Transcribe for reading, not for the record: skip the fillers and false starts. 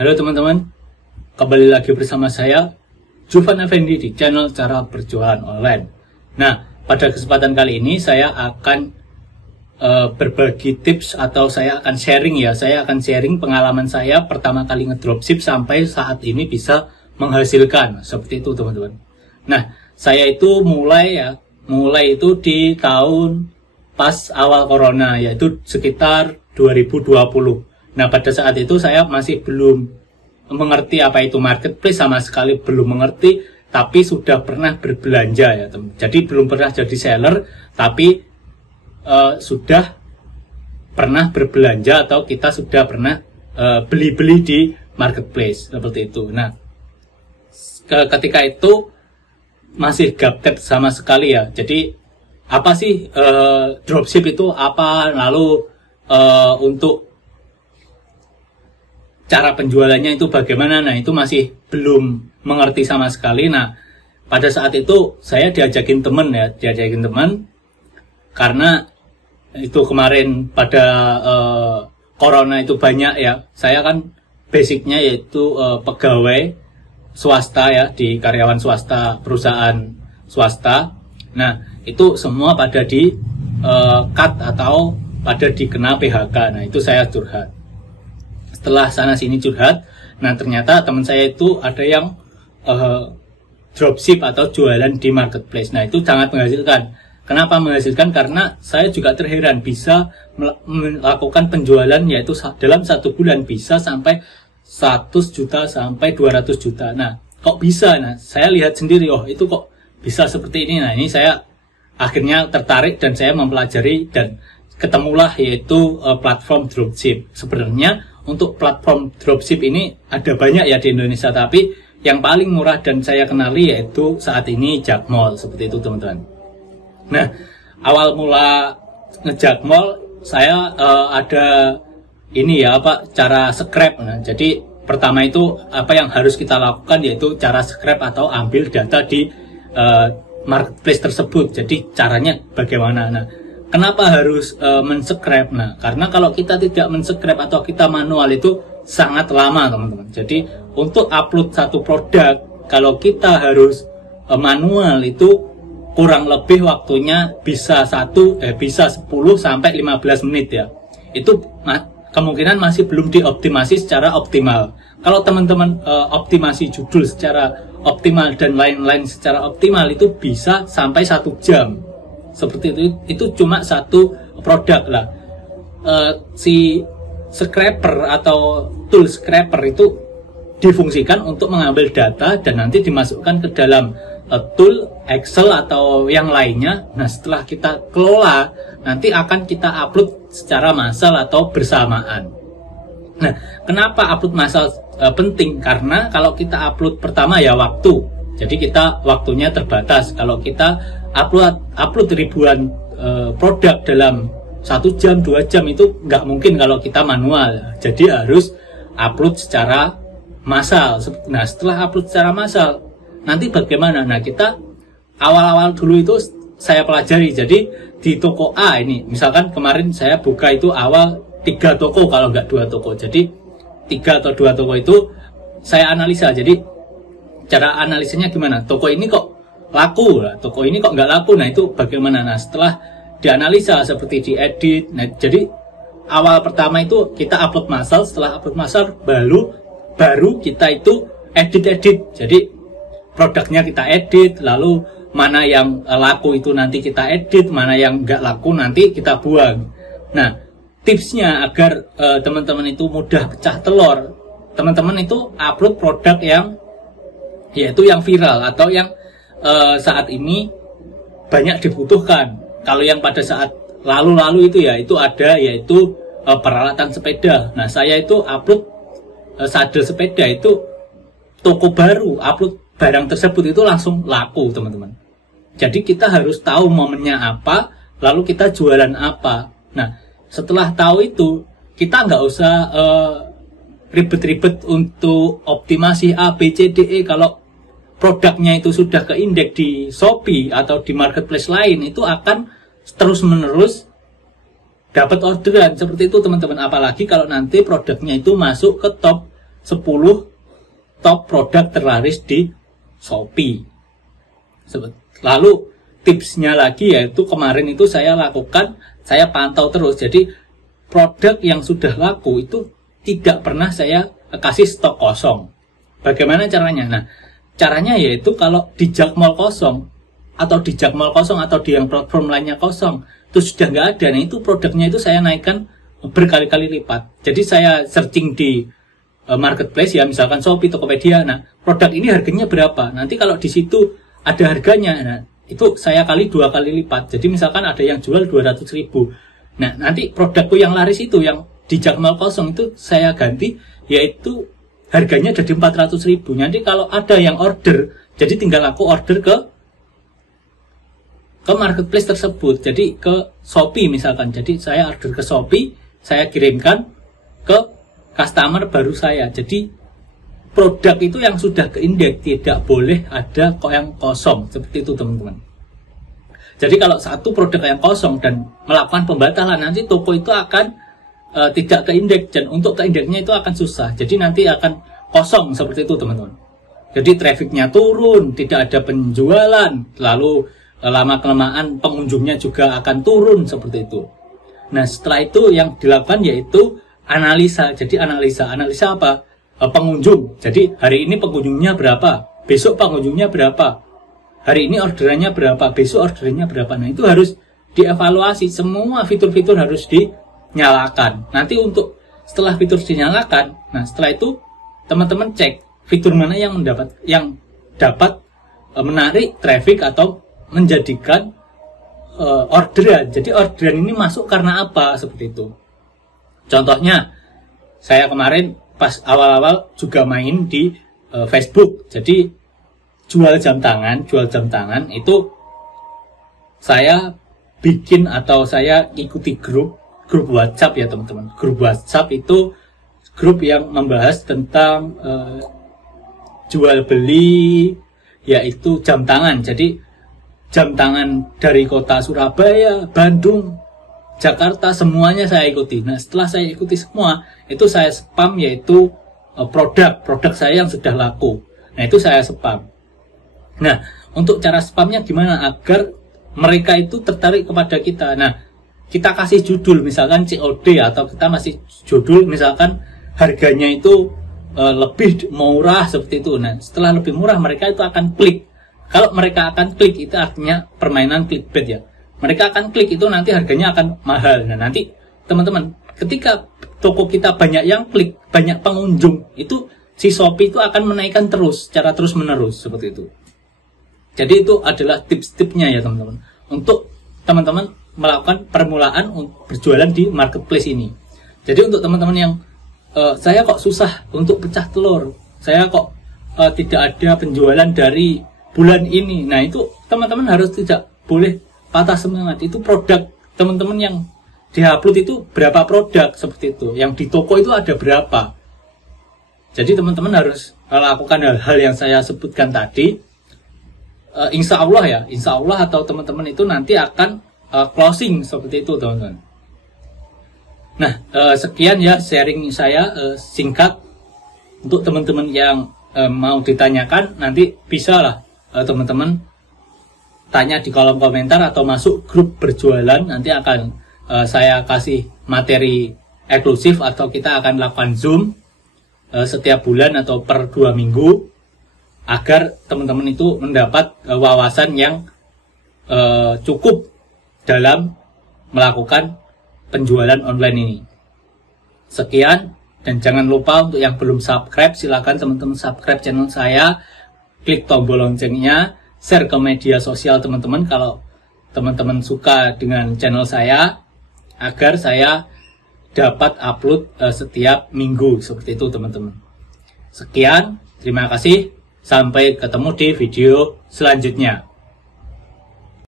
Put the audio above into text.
Halo teman-teman, kembali lagi bersama saya Jovan Effendi di channel Cara Berjualan Online. Nah, pada kesempatan kali ini saya akan berbagi tips atau saya akan sharing pengalaman saya pertama kali ngedropship sampai saat ini bisa menghasilkan seperti itu teman-teman. Nah, saya itu mulai itu di tahun pas awal corona, yaitu sekitar 2020. Nah, pada saat itu saya masih belum mengerti apa itu marketplace, sama sekali belum mengerti, tapi sudah pernah berbelanja ya teman. Jadi belum pernah jadi seller, tapi sudah pernah berbelanja atau kita sudah pernah beli-beli di marketplace seperti itu. Nah, ketika itu masih gaptek sama sekali ya. Jadi apa sih dropship itu apa, lalu untuk cara penjualannya itu bagaimana, nah itu masih belum mengerti sama sekali. Nah, pada saat itu saya diajakin teman karena itu kemarin pada corona itu banyak ya, saya kan basicnya yaitu pegawai swasta ya, di karyawan swasta, perusahaan swasta. Nah, itu semua pada di cut atau pada dikena PHK. Nah, itu saya curhat. Setelah sana sini curhat, nah ternyata teman saya itu ada yang dropship atau jualan di marketplace. Nah, itu sangat menghasilkan. Kenapa menghasilkan? Karena saya juga terheran bisa melakukan penjualan, yaitu dalam 1 bulan bisa sampai 100 juta sampai 200 juta. Nah, kok bisa? Nah, saya lihat sendiri, oh itu kok bisa seperti ini. Nah, ini saya akhirnya tertarik dan saya mempelajari dan ketemulah yaitu platform dropship. Sebenarnya untuk platform dropship ini ada banyak ya di Indonesia, tapi yang paling murah dan saya kenali yaitu saat ini Jakmall, seperti itu teman-teman. Nah, awal mula ngejakmall saya ada ini ya, cara scrap. Nah, jadi pertama itu apa yang harus kita lakukan yaitu cara scrap atau ambil data di marketplace tersebut. Jadi caranya bagaimana? Nah, kenapa harus men-scrap? Nah, karena kalau kita tidak men-scrap atau kita manual itu sangat lama, teman-teman. Jadi, untuk upload satu produk, kalau kita harus manual itu kurang lebih waktunya bisa 10 sampai 15 menit ya. Itu kemungkinan masih belum dioptimasi secara optimal. Kalau teman-teman optimasi judul secara optimal dan lain-lain secara optimal itu bisa sampai 1 jam. Seperti itu cuma satu produk lah. Si scraper atau tool scraper itu difungsikan untuk mengambil data dan nanti dimasukkan ke dalam tool Excel atau yang lainnya. Nah, setelah kita kelola, nanti akan kita upload secara massal atau bersamaan. Nah, kenapa upload massal penting? Karena kalau kita upload pertama ya waktu. Jadi kita waktunya terbatas. Kalau kita upload ribuan produk dalam 1 jam, 2 jam itu nggak mungkin kalau kita manual. Jadi harus upload secara massal. Nah, setelah upload secara massal, nanti bagaimana? Nah, kita awal-awal dulu itu saya pelajari. Jadi di toko A ini, misalkan kemarin saya buka itu awal 3 toko kalau nggak 2 toko. Jadi 3 atau 2 toko itu saya analisa. Jadi cara analisanya gimana? Toko ini kok laku, toko ini kok nggak laku. Nah, itu bagaimana? Nah, setelah dianalisa seperti diedit. Nah, jadi awal pertama itu kita upload massal. Setelah upload massal baru kita itu edit. Jadi produknya kita edit, lalu mana yang laku itu nanti kita edit, mana yang nggak laku nanti kita buang. Nah, tipsnya agar teman-teman itu mudah pecah telur, teman-teman itu upload produk yang yaitu yang viral atau yang saat ini banyak dibutuhkan. Kalau yang pada saat lalu-lalu itu ya, itu ada yaitu peralatan sepeda. Nah, saya itu upload sadel sepeda itu toko baru, upload barang tersebut itu langsung laku, teman-teman. Jadi kita harus tahu momennya apa, lalu kita jualan apa. Nah, setelah tahu itu, kita nggak usah ribet-ribet untuk optimasi A, B, C, D, E. Kalau produknya itu sudah keindeks di Shopee atau di marketplace lain, itu akan terus-menerus dapat orderan seperti itu, teman-teman. Apalagi kalau nanti produknya itu masuk ke top 10 top produk terlaris di Shopee. Lalu tipsnya lagi yaitu kemarin itu saya lakukan, saya pantau terus. Jadi produk yang sudah laku itu tidak pernah saya kasih stok kosong. Bagaimana caranya? Nah, caranya yaitu kalau di Jakmall kosong atau di Jakmall kosong atau di yang platform lainnya kosong, itu sudah nggak ada. Nah, itu produknya itu saya naikkan berkali-kali lipat. Jadi saya searching di marketplace ya, misalkan Shopee, Tokopedia. Nah, produk ini harganya berapa? Nanti kalau di situ ada harganya, nah itu saya kali 2 kali lipat. Jadi misalkan ada yang jual 200.000. Nah, nanti produkku yang laris itu yang di Jakmall kosong itu saya ganti, yaitu harganya jadi 400.000. Nanti kalau ada yang order, jadi tinggal aku order ke marketplace tersebut. Jadi ke Shopee misalkan. Jadi saya order ke Shopee, saya kirimkan ke customer baru saya. Jadi produk itu yang sudah keindeks, tidak boleh ada kok yang kosong. Seperti itu teman-teman. Jadi kalau satu produk yang kosong dan melakukan pembatalan, nanti toko itu akan tidak keindeks, dan untuk keindeksnya itu akan susah. Jadi nanti akan kosong seperti itu teman-teman. Jadi trafficnya turun, tidak ada penjualan, lalu lama-kelamaan pengunjungnya juga akan turun seperti itu. Nah, setelah itu yang dilakukan yaitu analisa. Jadi analisa apa? Pengunjung. Jadi hari ini pengunjungnya berapa, besok pengunjungnya berapa, hari ini orderannya berapa, besok orderannya berapa. Nah, itu harus dievaluasi. Semua fitur-fitur harus dinyalakan. Nanti untuk setelah fitur dinyalakan, nah setelah itu teman-teman cek fitur mana yang dapat menarik traffic atau menjadikan orderan. Jadi orderan ini masuk karena apa, seperti itu. Contohnya, saya kemarin pas awal-awal juga main di Facebook. Jadi jual jam tangan itu saya bikin atau saya ikuti grup WhatsApp ya teman-teman. Grup WhatsApp itu grup yang membahas tentang jual beli, yaitu jam tangan. Jadi jam tangan dari kota Surabaya, Bandung, Jakarta, semuanya saya ikuti. Nah, setelah saya ikuti semua, itu saya spam, yaitu produk saya yang sudah laku. Nah, itu saya spam. Nah, untuk cara spamnya gimana agar mereka itu tertarik kepada kita? Nah, kita kasih judul, misalkan COD, atau kita masih judul, misalkan harganya itu lebih murah, seperti itu. Nah, setelah lebih murah, mereka itu akan klik. Kalau mereka akan klik, itu artinya permainan clickbait ya. Mereka akan klik, itu nanti harganya akan mahal. Nah, nanti teman-teman, ketika toko kita banyak yang klik, banyak pengunjung, itu si Shopee itu akan menaikkan terus, secara terus-menerus, seperti itu. Jadi itu adalah tips-tipsnya ya teman-teman, untuk teman-teman melakukan permulaan berjualan di marketplace ini. Jadi untuk teman-teman yang saya kok susah untuk pecah telur, saya kok tidak ada penjualan dari bulan ini, nah itu teman-teman harus tidak boleh patah semangat. Itu produk teman-teman yang diupload itu berapa produk, seperti itu. Yang di toko itu ada berapa. Jadi teman-teman harus lakukan hal-hal yang saya sebutkan tadi. Insya Allah atau teman-teman itu nanti akan closing seperti itu teman-teman. Nah, sekian ya sharing saya singkat. Untuk teman-teman yang mau ditanyakan, nanti bisa lah teman-teman tanya di kolom komentar atau masuk grup berjualan. Nanti akan saya kasih materi eksklusif, atau kita akan lakukan Zoom setiap bulan atau per 2 minggu, agar teman-teman itu mendapat wawasan yang cukup dalam melakukan penjualan online ini. Sekian, dan jangan lupa untuk yang belum subscribe, silakan teman-teman subscribe channel saya, klik tombol loncengnya, share ke media sosial teman-teman kalau teman-teman suka dengan channel saya, agar saya dapat upload setiap minggu, seperti itu teman-teman. Sekian, terima kasih, sampai ketemu di video selanjutnya.